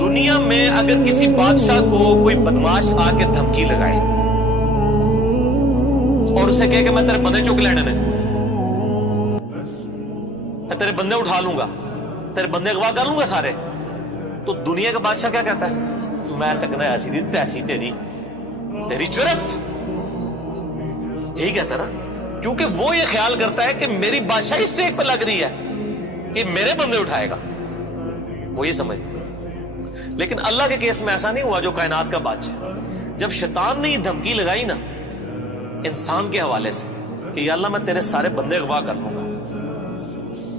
دنیا میں اگر کسی بادشاہ کو کوئی بدماش آ کے دھمکی لگائے اور اسے کہے کہ میں تیرے بندے چک لینے میں تیرے بندے اٹھا لوں گا، تیرے بندے اغوا کر لوں گا سارے، تو دنیا کا بادشاہ کیا کہتا ہے؟ میں تکنا ایسی دی تیسی تیری جرت، یہی کہتا ہے نا، کیونکہ وہ یہ خیال کرتا ہے کہ میری بادشاہی اسٹیک پہ لگ رہی ہے کہ میرے بندے اٹھائے گا، وہ یہ سمجھتا ہے۔ لیکن اللہ کے کیس میں ایسا نہیں ہوا جو کائنات کا بادشاہ، جب شیطان نے یہ دھمکی لگائی نا انسان کے حوالے سے کہ یا اللہ میں تیرے سارے بندے اغوا کر لوں گا،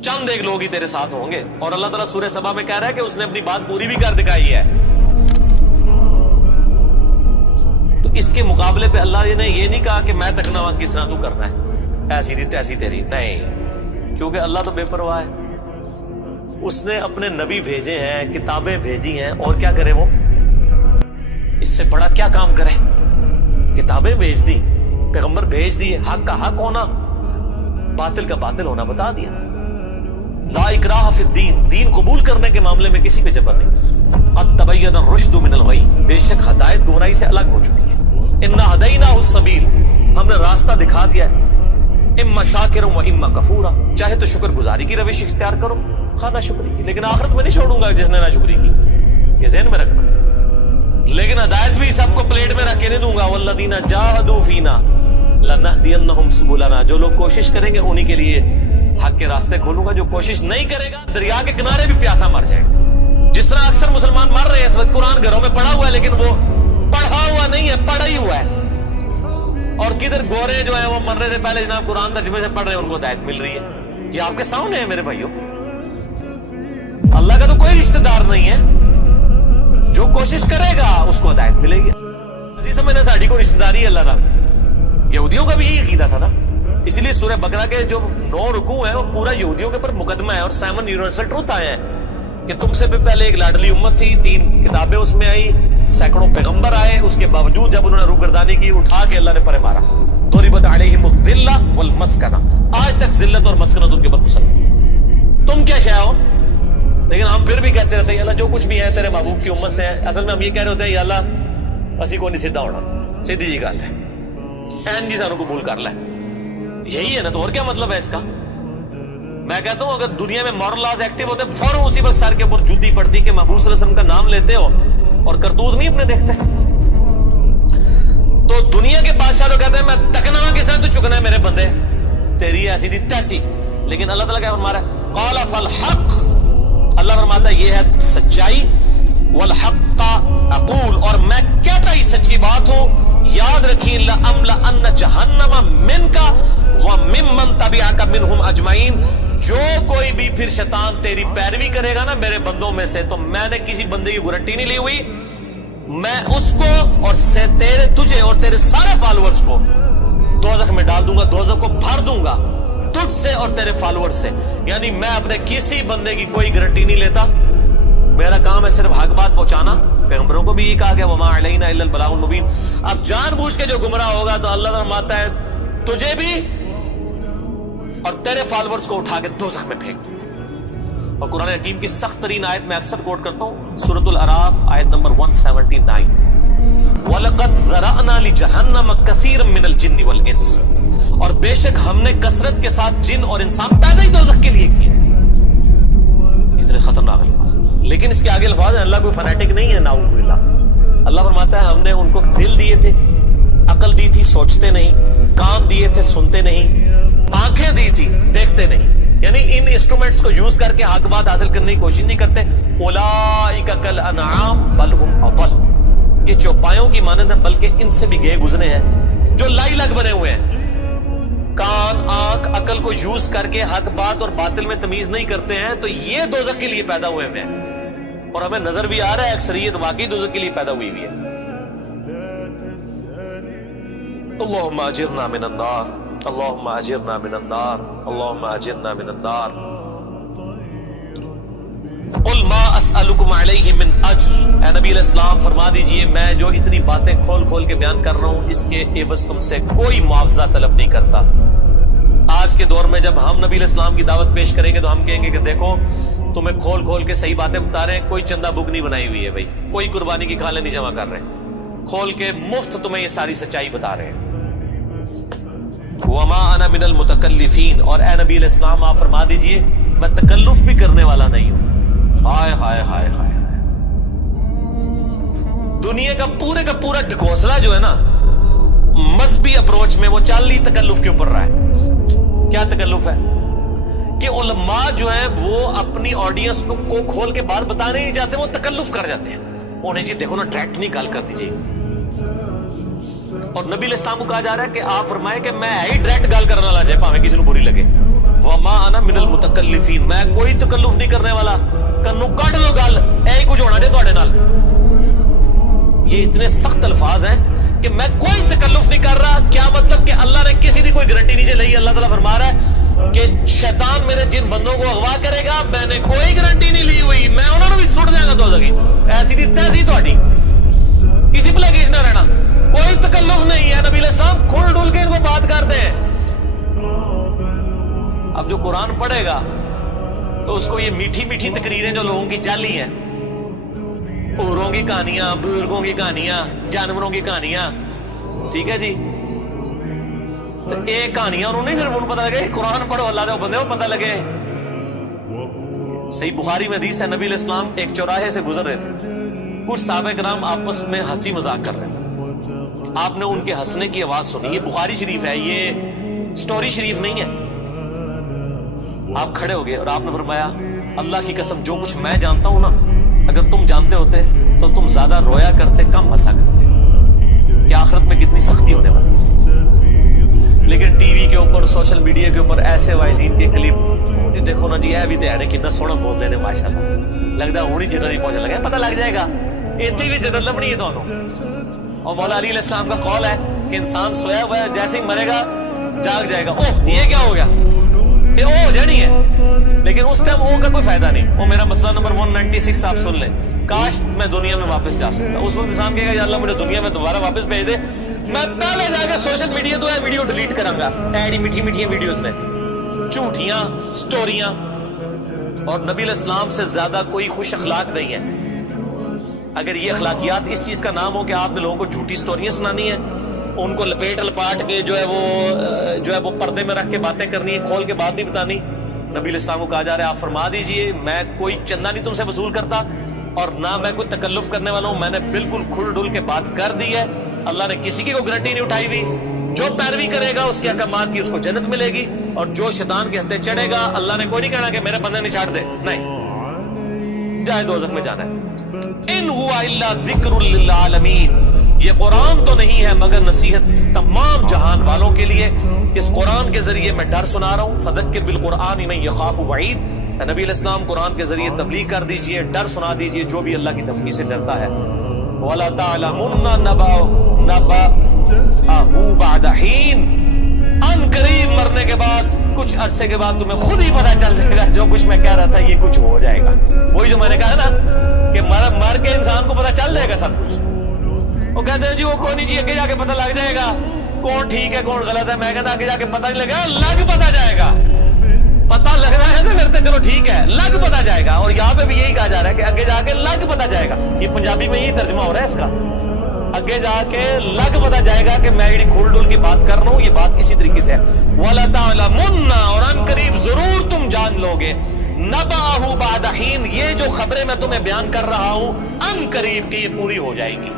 چند ایک لوگ ہی تیرے ساتھ ہوں گے، اور اللہ تعالیٰ سورہ سبا میں کہہ رہا ہے کہ اس نے اپنی بات پوری بھی کر دکھائی ہے، تو اس کے مقابلے پہ اللہ نے یہ نہیں کہا کہ میں تکنا ہوا کس طرح تو کرنا ہے ایسی دی تیسی تیری، نہیں، کیونکہ اللہ تو بے پرواہ ہے، اس نے اپنے نبی بھیجے ہیں، کتابیں بھیجی ہیں، اور کیا کرے وہ؟ اس سے بڑا کیا کام کرے؟ کتابیں بھیج دی، پیغمبر بھیج دیے، حق کا حق ہونا، باطل کا باطل ہونا بتا دیا۔ لا اکراہ فی الدین، دین قبول کرنے کے معاملے میں کسی پہ جبر نہیں۔ قد تبین الرشد من الغی، بے شک ہدایت گمراہی سے الگ ہو چکی ہے۔ انا ہدیناہ السبیل، ہم نے راستہ دکھا دیا ہے، اما شاکرا و اما کفورا، چاہے تو شکر گزاری کی روش اختیار کرو، خواہ نہ شکری کی، لیکن آخرت میں نہیں چھوڑوں گا جس نے نہ شکری کی، یہ ذہن میں رکھنا۔ لیکن ہدایت بھی سب کو پلیٹ میں رکھ کے نہیں دوں گا، والذین جاہدوا فینا لنہدینہم سبلنا، جو لوگ کوشش کریں گے انہی کے لیے حق کے راستے کھولوں گا، جو کوشش نہیں کرے گا دریا کے کنارے بھی پیاسا مر جائے گا۔ جس طرح اکثر مسلمان مر رہے ہیں اس وقت، قرآن گھروں میں پڑھا ہوا ہے لیکن وہ پڑھا ہوا نہیں ہے، پڑھا ہی ہوا ہے، اور کدھر گورے جو ہیں وہ مرنے سے پہلے جناب قرآن ترجمے سے پڑھ رہے ہیں، ان کو ہدایت مل رہی ہے۔ یہ آپ کے سامنے ہے میرے بھائیوں، اللہ کا تو کوئی رشتہ دار نہیں ہے، جو کوشش کرے گا اس کو ہدایت ملے گی۔ اسی سمجھنا ساڑھی کو رشتہ داری ہے اللہ نام، یہودیوں کا بھی یہی عقیدہ تھا نا، اسی لیے سورہ بقرہ کے جو 9 رکوع ہیں وہ پورا یہودیوں کے اوپر مقدمہ ہے، اور 7 یونیورسل ٹروتھ آئے ہیں کہ تم سے بھی پہلے ایک لاڈلی امت تھی، 3 کتابیں اس میں آئی، سینکڑوں پیغمبر آئے، اس کے باوجود جب انہوں نے روگردانی کی اٹھا کے اللہ نے پرے مارا، ضربت علیہم الذلہ والمسکنہ، آج تک ذلت اور مسکنت ان کے اوپر مسلط۔ تم کیا شے ہو؟ لیکن ہم پھر بھی کہتے رہتے ہیں اللہ جو کچھ بھی ہے تیرے محبوب کی امت سے ہے، اصل میں ہم یہ کہہ رہے ہوتے ہیں یا اللہ اسی کو نہیں سیدھا ہونا، سیدھی جی گل ہے، این جی سانوں قبول کر لے، یہی ہے نا، تو اور کیا مطلب ہے اس کا؟ میں کہتا ہوں اگر دنیا میں مورل لاز ایکٹیو ہوتے فوراً اسی وقت سر کے اوپر جوتی پڑتی کہ محبوب صلی اللہ علیہ وسلم کا نام لیتے ہو اور کرتوت نہیں اپنے دیکھتے۔ تو دنیا کے بادشاہ تو کہتے ہیں میں تکنا کے ساتھ تو چکنا ہے میرے بندے، تیری ایسی دی تیسی، لیکن اللہ تعالیٰ کیا فرما رہا ہے؟ قال فالحق، اللہ فرماتا ہے یہ ہے سچائی، والحق اقول، اور میں کہتا ہی سچی بات ہوں، یاد رکھیں لأملأن جہنم منک وممن تبعک منہم اجمعین، جو کوئی بھی پھر شیطان تیری پیروی کرے گا نا میرے بندوں میں سے، تو میں نے کسی بندے کی گارنٹی نہیں لی ہوئی، میں اس کو اور تجھے اور تیرے سارے فالوورز کو دوزخ میں ڈال دوں گا، دوزخ کو بھر دوں گا تجھ سے اور تیرے فالوور سے، یعنی میں اپنے کسی بندے کی کوئی گارنٹی نہیں لیتا، میرا کام ہے صرف حق بات پہنچانا، پیغمبروں کو بھی یہ کہا گیا وما علینا الا البلاغ المبین۔ اب جان بوجھ کے جو گمراہ ہوگا تو اللہ فرماتا ہے تجھے بھی اور تیرے فالوورز کو اٹھا کے دوزخ میں پھینک دوں۔ اور قرآن حکیم کی سخت ترین آیت میں اکثر کوٹ کرتا ہوں، سورۃ الاعراف آیت نمبر 179، وَلَقَدْ ذَرَأْنَا لِجَهَنَّمَ كَثِيرًا مِنَ الْجِنِّ وَالْإِنسِ، اور بے شک ہم نے کثرت کے ساتھ جن اور انسان پیدا ہی دوزخ کے لیے کیے۔ کتنے خطرناک الفاظ، لیکن اس کے آگے الفاظ ہیں، اللہ کوئی فنیٹک نہیں ہے، نعوذ باللہ۔ اللہ فرماتا ہے ہم نے ان کو دل دیے تھے، عقل دی تھی سوچتے نہیں، کان دیے تھے سنتے نہیں، آنکھیں دی تھی دیکھتے نہیں، یعنی ان انسٹرومنٹس کو یوز کر کے حق بات حاصل کرنے کی کوشش نہیں کرتے۔ اولئک کالانعام بل ہم اضل، یہ چوپایوں کی مانند ہیں بلکہ ان سے بھی گئے گزرے ہیں، جو لائی لگ بنے ہوئے ہیں، کان آنکھ عقل کو یوز کر کے حق بات اور باطل میں تمیز نہیں کرتے ہیں، تو یہ دوزخ کے لیے پیدا ہوئے ہیں، اور ہمیں نظر بھی آ رہا ہے اکثریت واقعی دوزخ کے لیے پیدا ہوئی بھی ہے۔ اللہم اجرنا من النار، اللہم اجرنا من النار، اللہم اجرنا من النار۔ قل ما اسألکم علیہ من اجر آج اے نبی علیہ السلام فرما دیجئے میں جو اتنی باتیں کھول کھول کے بیان کر رہا ہوں اس کے عوض تم سے کوئی معاوضہ طلب نہیں کرتا. آج کے دور میں جب ہم نبی علیہ السلام کی دعوت پیش کریں گے تو ہم کہیں گے کہ دیکھو تمہیں کھول کھول کے صحیح باتیں بتا رہے ہیں, کوئی چندہ بک نہیں بنائی ہوئی ہے بھائی, کوئی قربانی کی کھالیں نہیں جمع کر رہے ہیں, کھول کے مفت تمہیں یہ ساری سچائی بتا رہے ہیں. وما انا من المتکلفین, اور اے نبی علیہ السلام آپ فرما دیجئے میں تکلف بھی کرنے والا نہیں ہوں. ہائے ہائے ہائے ہائے, دنیا کا پورا ڈھکوسلا جو ہے نا مذہبی اپروچ میں وہ چال ہی تکلف کے اوپر رہا ہے. کیا تکلف ہے کہ علماء جو ہیں وہ اپنی آڈینس کو کھول کے بات بتانے نہیں چاہتے, وہ تکلف کر جاتے ہیں. انہیں جی دیکھو نا ڈائریکٹ نہیں گل کرنی چاہیے, اور نبی علیہ السلام کو کہا جا رہا ہے کہ آپ فرمائے کہ میں ہی ڈائریکٹ گل کرنے والا جائے پاویں کسی کو بری لگے. وما انا من المتکلفین, میں کوئی تکلف نہیں کرنے والا, کنو کڈ لو گل اے کچھ ہونا جے تواڈے نال. یہ اتنے سخت الفاظ ہیں کہ میں کوئی تکلف نہیں کر رہا. کیا مطلب کہ اللہ نے کسی کی کوئی گارنٹی نہیں لئی. اللہ تعالیٰ فرما رہا ہے کہ شیطان میرے جن بندوں کو اغوا کرے گا میں نے کوئی گارنٹی نہیں لی ہوئی, میں انہوں نے بھی چھوڑ دیا گا دوزخی. ایسی تھی تیسی تہاڈی, کسی بھلے کیس نہ رہنا, کوئی تکلف نہیں ہے. نبی علیہ السلام کھل ڈول کے ان کو بات کرتے ہیں. اب جو قرآن پڑھے گا تو اس کو یہ میٹھی میٹھی تقریریں جو لوگوں کی جعلی ہیں, اوروں کی کہانیاں, بزرگوں کی کہانیاں, جانوروں کی کہانیاں, ٹھیک ہے جی, تو ایک کہانیاں انہوں نے پھر انہوں پتہ لگے قرآن پڑھو اللہ دے بندے کو پتہ لگے. صحیح بخاری میں حدیث ہے, نبی علیہ السلام ایک چوراہے سے گزر رہے تھے, کچھ صحابہ کرام آپس میں ہنسی مذاق کر رہے تھے. آپ نے ان کے ہنسنے کی آواز سنی. یہ بخاری شریف ہے, یہ سٹوری شریف نہیں ہے. آپ کھڑے ہو گئے اور آپ نے فرمایا اللہ کی قسم جو کچھ میں جانتا ہوں نا اگر تم جانتے ہوتے تو تم زیادہ رویا کرتے, کم ہنسا کرتے. کہ آخرت میں کتنی سختی ہونے والی. لیکن ٹی وی کے اوپر, سوشل میڈیا کے اوپر ایسے وائزین کے کلپ دیکھو نا جی, اے بھی تے ہے کتنا سونا بولتے ہیں ماشاءاللہ, لگتا ہے ہونی جنرل ہی پہنچنے لگا, پتہ لگ جائے گا اتنی بھی جنرل لبنی ہے تمہوں. اور مولا علی علیہ السلام کا قول ہے کہ انسان سویا ہوا ہے جیسے ہی مرے گا جاگ جائے گا. اوہ یہ کیا ہو گیا, یہ او ہو جانی ہے, لیکن اس ٹائم او کا کوئی فائدہ نہیں. وہ میرا مسئلہ نمبر 196 آپ سن لیں, کاش میں دنیا میں واپس جا سکتا. اس وقت انسان کہے گا یا اللہ مجھے دنیا میں دوبارہ واپس بھیج دے, میں پہلے جا کے سوشل میڈیا تو ہے ویڈیو ڈیلیٹ کروں گا. ایڈی میٹھی میٹھی ویڈیوز نے, جھوٹیاں سٹوریاں. اور نبی علیہ السلام سے زیادہ کوئی خوش اخلاق نہیں ہے. اگر یہ اخلاقیات اس چیز کا نام ہو کہ آپ نے لوگوں کو جھوٹی سٹوریاں سنانی ہیں, ان کو لپیٹ لپاٹ کے جو ہے وہ پردے میں رکھ کے باتیں کرنی ہے, کھول کے بات نہیں بتانی. نبی علیہ السلام کو کہا جا رہا ہے آپ فرما دیجئے میں کوئی چندہ نہیں تم سے وصول کرتا, اور نہ میں کوئی تکلف کرنے والا ہوں. میں نے بالکل کھل ڈل کے بات کر دی ہے. اللہ نے کسی کی کوئی گارنٹی نہیں اٹھائی ہوئی. جو پیروی کرے گا اس کے احکامات کی اس کو جنت ملے گی, اور جو شیطان کے ہتھے چڑھے گا اللہ نے کوئی نہیں کہنا کہ میرے بندے نہیں چھاڑ دے, نہیں, جائے دوزخ میں جانا ہے. ان ہوا الا ذکر للعالمین, یہ قرآن تو نہیں ہے مگر نصیحت تمام جہان والوں کے لیے. اس قرآن کے ذریعے میں ڈر سنا رہا ہوں. فذکر بالقرآن من یخاف وعید, نبی علیہ السلام قرآن کے ذریعے تبلیغ کر دیجئے, ڈر سنا دیجئے جو بھی اللہ کی دھمکی سے ڈرتا ہے. وَلَا تَعْلَمُنَّ نَبَأَهُ بَعْدَ حِينٍ, ان قریب مرنے کے بعد کچھ عرصے کے بعد تمہیں خود ہی پتہ چل جائے گا جو کچھ میں کہہ رہا تھا یہ کچھ ہو جائے گا. وہی جو میں نے کہا نا کہ مر کے انسان کو پتہ چل جائے گا سب کچھ. وہ کہتے ہیں جی وہ کوئی نہیں جی, اگے جا کے پتہ لگ جائے گا کون ٹھیک ہے کون غلط ہے. میں کہتا آگے جا کے پتہ نہیں لگا, لگ پتہ جائے گا. پتہ لگنا ہے تو پھر تو چلو ٹھیک ہے, لگ پتہ جائے گا. اور یہاں پہ بھی یہی کہا جا رہا ہے کہ آگے جا کے لگ پتہ جائے گا. یہ پنجابی میں یہی ترجمہ ہو رہا ہے اس کا, آگے جا کے لگ پتہ جائے گا کہ میں یہ کھل ڈل کی بات کر رہا ہوں, یہ بات اسی طریقے سے ہے. وَلَا تَعْلَمُنَّ, اور ان قریب ضرور تم جان لوگے, نَبَأَهُ بَعْدَ حِينٍ, یہ جو خبریں میں تمہیں بیان کر رہا ہوں ان قریب کی یہ پوری ہو جائیں گی.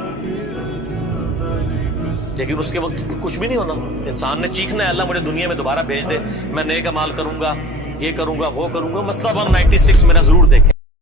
لیکن اس کے وقت کچھ بھی نہیں ہونا. انسان نے چیخنا ہے اللہ مجھے دنیا میں دوبارہ بھیج دے, میں نیک اعمال کروں گا, یہ کروں گا وہ کروں گا. مسئلہ 196 میرا ضرور دیکھیں.